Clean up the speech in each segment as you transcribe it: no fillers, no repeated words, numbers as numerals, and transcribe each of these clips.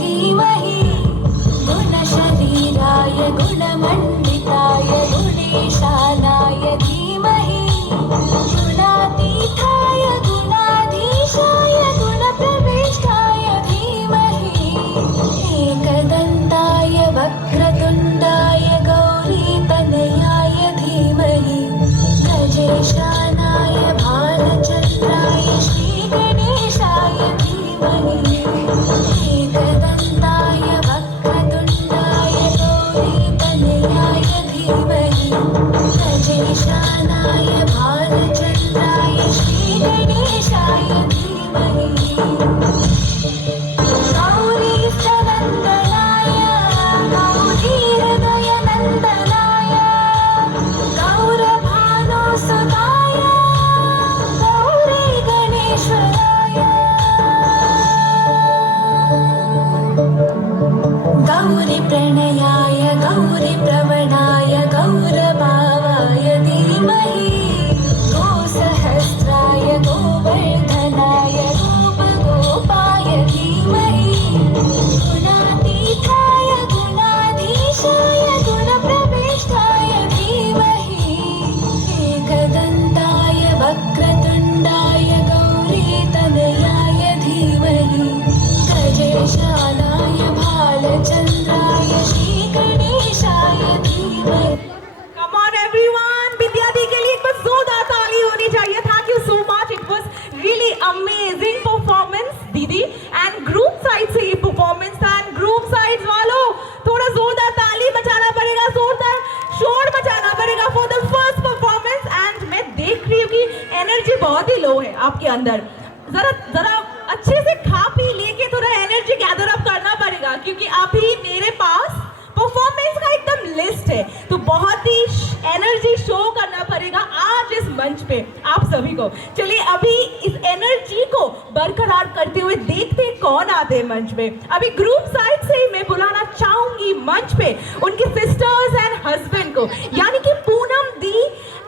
धीमहि गुणशरीराय गुणमण्डिताय गुणेशानाय धीमहि गुणातीताय गुणाधीशाय गुणप्रविष्टाय धीमहि एकदन्ताय वक्रतुण्डाय गौरीतनयाय धीमहि गजेशानाय भालचन्द्राय श्रीगणेशाय धीमहि एकदन्ताय वक्रतुण्डाय गौरीतनयाय धीमहि गजेशानाय भालचन्द्राय श्रीगणेशाय धीमहि गौरीस्तनन्दनाय गौरीहृदयनन्दनाय गौरभानुसुताय गौरीगणेश्वराय गौरीप्रणयाय गौरीप्रवणाय गौरभावाय धीमहि गोसहस्राय गोवर्धनाय गोपगोपाय धीमहि गुणातीताय गुणाधीशाय गुणप्रविष्टाय धीमहि एकदन्ताय वक्रतुण्डाय गौरीतनयाय धीमहि गजेशानाय भालचन्द्राय श्रीगणेशाय धीमहि। Come on everyone, विद्या दी के लिए एक बार जोरदार ताली होनी चाहिए. Thank you so much. It was really amazing performance, दीदी. And group side से ये performance था. And group sides वालों थोड़ा जोरदार ताली बजाना पड़ेगा, जोरदार शोर मचाना पड़ेगा for the first performance. And मैं देख रही हूँ कि energy बहुत ही low है आपके अंदर. जरा अच्छे से खा पी लेके थोड़ा एनर्जी गैदर अप करना पड़ेगा, क्योंकि अभी मेरे पास परफॉर्मेंस का एकदम लिस्ट है, तो बहुत ही एनर्जी शो करना पड़ेगा आज इस मंच पे आप सभी को. चलिए अभी इस एनर्जी को बरकरार करते हुए देखते हैं कौन आते हैं मंच पे. अभी ग्रुप साइड से ही मैं बुलाना चाहूंगी मंच पे उनके सिस्टर्स एंड हस्बैंड को, यानी कि पूनम दी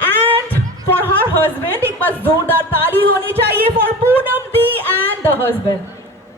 एंड फॉर हर हस्बैंड. एक बार जोरदार ताली होनी चाहिए फॉर पूनम दी एंड द हस्बैंड.